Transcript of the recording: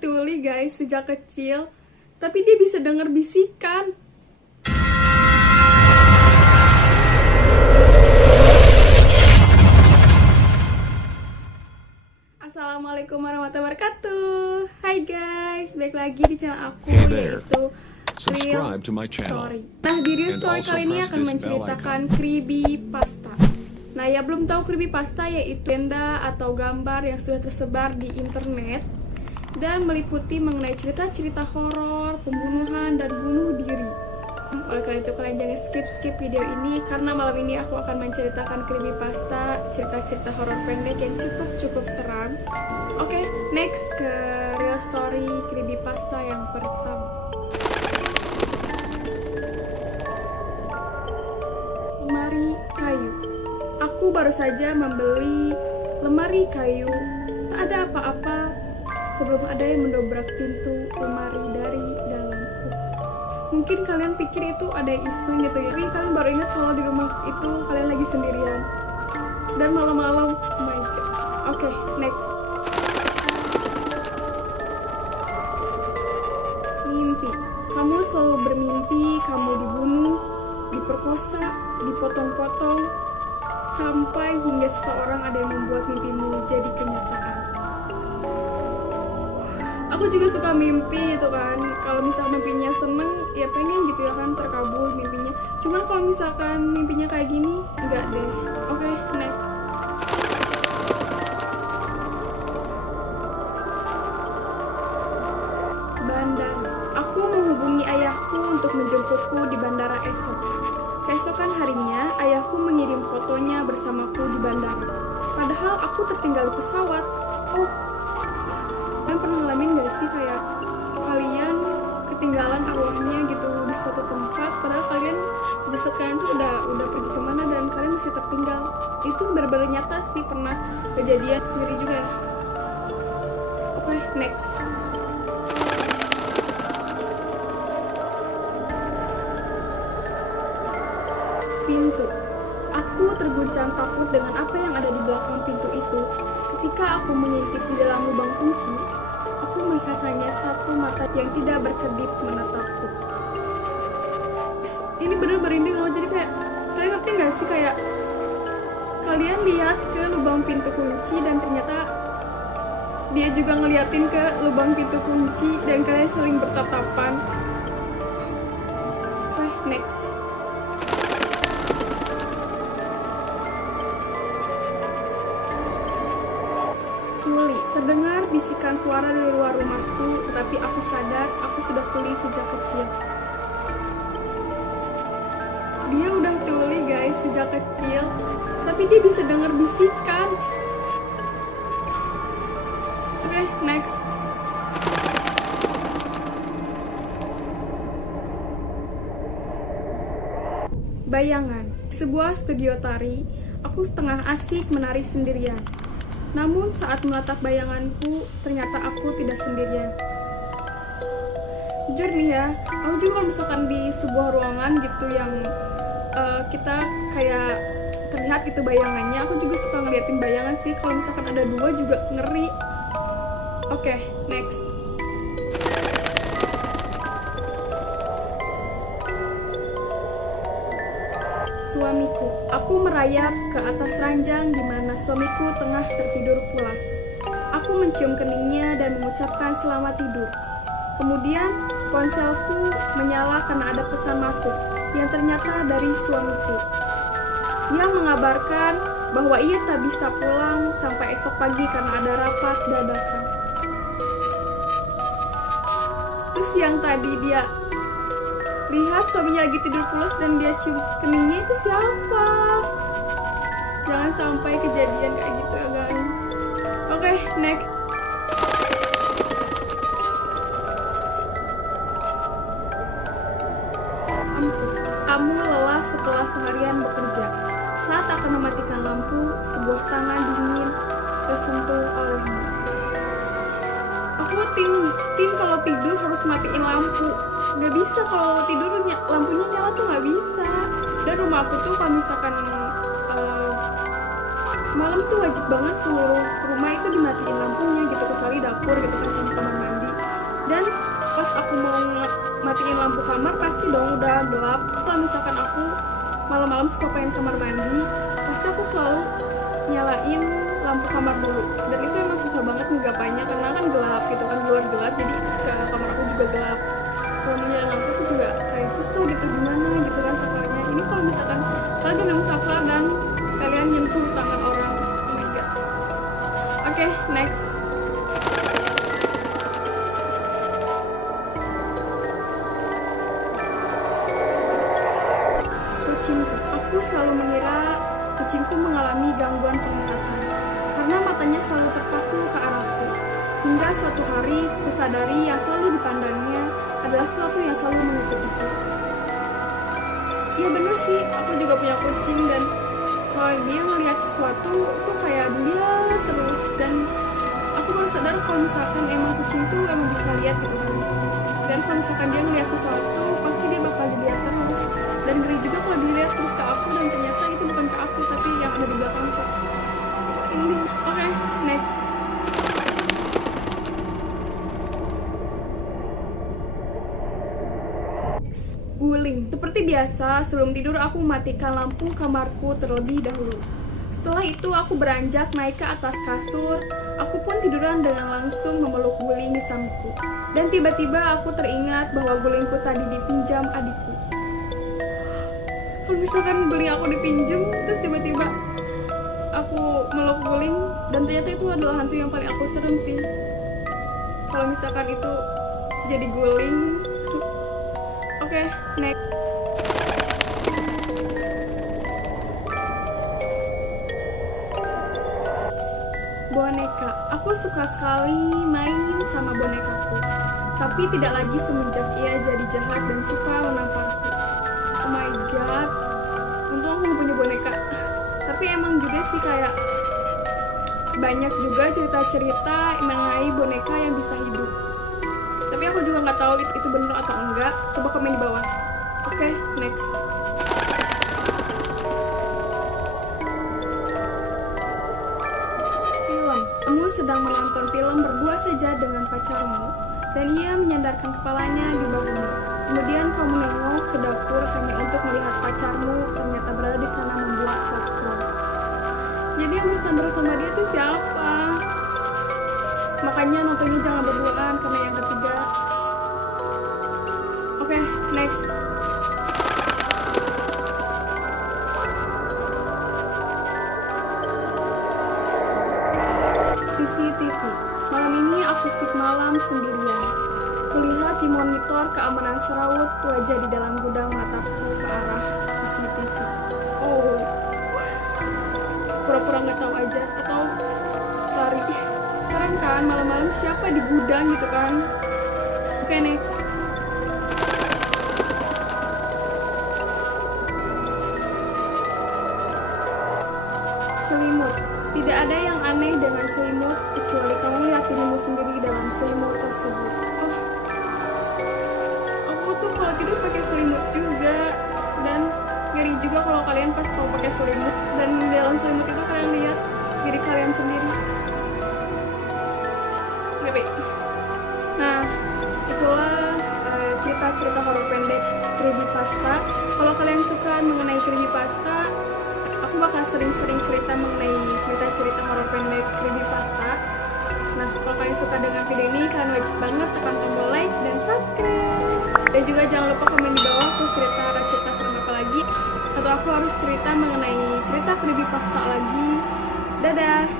tuli guys sejak kecil, tapi dia bisa dengar bisikan. Assalamualaikum warahmatullahi wabarakatuh. Hai guys, balik lagi di channel aku yaitu Real Story. Nah, di Real Story kali ini akan menceritakan creepypasta. Nah, ya belum tahu creepypasta yaitu benda atau gambar yang sudah tersebar di internet dan meliputi mengenai cerita-cerita horor, pembunuhan, dan bunuh diri. Oleh karena itu kalian jangan skip video ini karena malam ini aku akan menceritakan creepypasta, cerita-cerita horor pendek yang cukup seram. Oke, next ke Real Story creepypasta yang pertama. Lemari kayu. Aku baru saja membeli lemari kayu. Tak ada apa-apa sebelum ada yang mendobrak pintu lemari dari dalam. Mungkin kalian pikir itu ada yang iseng gitu ya, tapi kalian baru ingat kalau di rumah itu kalian lagi sendirian dan malam-malam. Oh my god. Oke, next. Mimpi. Kamu selalu bermimpi kamu dibunuh, diperkosa, dipotong-potong, sampai hingga seseorang ada yang membuat mimpimu jadi kenyataan. Aku juga suka mimpi itu kan. Kalau misalkan mimpinya seneng, ya pengen gitu ya kan terkabul mimpinya. Cuman kalau misalkan mimpinya kayak gini, enggak deh. Oke, next. Bandara. Aku menghubungi ayahku untuk menjemputku di bandara esok. Keesokan harinya, ayahku mengirim fotonya bersamaku di bandara. Padahal aku tertinggal di pesawat. Oh, kalian pernah ngalamin gak sih kayak kalian ketinggalan arwahnya gitu di suatu tempat, padahal kalian jasad kalian tuh udah pergi kemana dan kalian masih tertinggal. Itu benar-benar nyata sih, pernah kejadian, ngeri juga ya. Oke, next. Pintu. Aku terguncang takut dengan apa yang ada di belakang pintu itu. Ketika aku mengintip di dalam lubang kunci, aku melihat hanya satu mata yang tidak berkedip menatapku. Ini bener merinding loh, jadi kayak kalian ngerti gak sih kayak kalian lihat ke lubang pintu kunci dan ternyata dia juga ngeliatin ke lubang pintu kunci dan kalian saling bertatapan. Oke, next. Tuli. Terdengar bisikan suara dari luar rumahku, tetapi aku sadar aku sudah tuli sejak kecil. Dia udah tuli guys sejak kecil, tapi dia bisa dengar bisikan. Oke, next. Bayangan. Sebuah studio tari, aku setengah asik menari sendirian. Namun saat menatap bayanganku, ternyata aku tidak sendirian. Jujur nih ya, aku juga kalau misalkan di sebuah ruangan gitu yang kita kayak terlihat gitu bayangannya, aku juga suka ngeliatin bayangan sih. Kalau misalkan ada dua juga ngeri. Oke, next. Suamiku. Aku merayap ke atas ranjang di mana suamiku tengah tertidur pulas. Aku mencium keningnya dan mengucapkan selamat tidur. Kemudian ponselku menyala karena ada pesan masuk yang ternyata dari suamiku yang mengabarkan bahwa ia tak bisa pulang sampai esok pagi karena ada rapat dadakan. Terus yang tadi dia lihat suaminya lagi tidur pulas dan dia cium keningnya, itu siapa? Jangan sampai kejadian kayak gitu ya guys. Oke, next. Kamu lelah setelah seharian bekerja. Saat akan mematikan lampu, sebuah tangan dingin tersentuh olehmu. Aku tim kalau tidur harus matiin lampu. Gak bisa kalau tidur lampunya nyala tuh gak bisa. Dan rumah aku tuh kalau misalkan malam tuh wajib banget seluruh rumah itu dimatiin lampunya gitu, kecuali dapur gitu kan sama kamar mandi. matiin lampu kamar pasti dong udah gelap. Kalau misalkan aku malam-malam suka pengen kamar mandi, pasti aku selalu nyalain lampu kamar dulu. Dan itu emang susah banget ngegapannya karena kan gelap gitu kan, luar gelap, jadi ke kamar aku juga gelap. Kalau mau nyalain lampu tuh juga kayak susah gitu, gimana gitu kan saklarnya. Ini kalau misalkan kalian udah nemu saklar dan kalian nyentuh tangan orang, oh my god. Oke, next. Kucingku. Aku selalu mengira kucingku mengalami gangguan penglihatan karena matanya selalu terpaku ke arahku. Hingga suatu hari kusadari yang selalu dipandangnya adalah sesuatu yang selalu mengikutiku. Ya bener sih, aku juga punya kucing dan kalau dia ngelihat sesuatu tuh kayak dilihat terus, dan aku baru sadar kalau misalkan emang kucing tuh emang bisa lihat gitu kan. Dan kalau misalkan dia ngelihat sesuatu pasti dia bakal dilihat terus, dan ngeri juga kalau dilihat terus ke aku dan ternyata itu bukan ke aku tapi yang ada di belakangku. Ini oke, next. Guling. Seperti biasa, sebelum tidur aku mematikan lampu kamarku terlebih dahulu. Setelah itu aku beranjak naik ke atas kasur. Aku pun tiduran dengan langsung memeluk guling di sampingku. Dan tiba-tiba aku teringat bahwa gulingku tadi dipinjam adikku. Kalau misalkan guling aku dipinjam, terus tiba-tiba aku meluk guling, dan ternyata itu adalah hantu yang paling aku serem sih. Kalau misalkan itu jadi guling. Oke, next. Boneka. Aku suka sekali main sama bonekaku, tapi tidak lagi semenjak ia jadi jahat dan suka menamparku. Oh my god, untung aku gak punya boneka. Tapi emang juga sih kayak banyak juga cerita-cerita mengenai boneka yang bisa hidup. Tapi aku juga nggak tahu itu benar atau enggak. Coba komen di bawah. Oke, next. Film. Kamu sedang menonton film berdua saja dengan pacarmu, dan ia menyandarkan kepalanya di bahumu. Kemudian kamu menengok ke dapur hanya untuk melihat pacarmu ternyata berada di sana membuat popcorn. Jadi yang bersandar sama dia itu siapa? Makanya nontonnya jangan berduaan karena yang ketiga. Oke, next. CCTV. Malam ini aku shift malam sendirian. Kulihat di monitor keamanan serawut wajah di dalam gudang menatapku ke arah CCTV. Oh, pura-pura nggak tahu aja atau lari. Serem kan, malam-malam siapa di gudang gitu kan. Oke, next. Selimut. Tidak ada yang aneh dengan selimut kecuali kamu lihat dirimu sendiri dalam selimut tersebut. Oh, aku tuh kalau tidur pakai selimut juga, dan ngeri juga kalau kalian pas mau pakai selimut dan di dalam selimut itu kalian lihat diri kalian sendiri. Nah, itulah cerita-cerita horor pendek creepypasta. Kalau kalian suka mengenai creepypasta, aku bakal sering-sering cerita mengenai cerita-cerita horor pendek creepypasta. Nah, kalau kalian suka dengan video ini, kalian wajib banget tekan tombol like dan subscribe. Dan juga jangan lupa komen di bawah aku cerita serem apa lagi, atau aku harus cerita mengenai cerita creepypasta lagi. Dadah!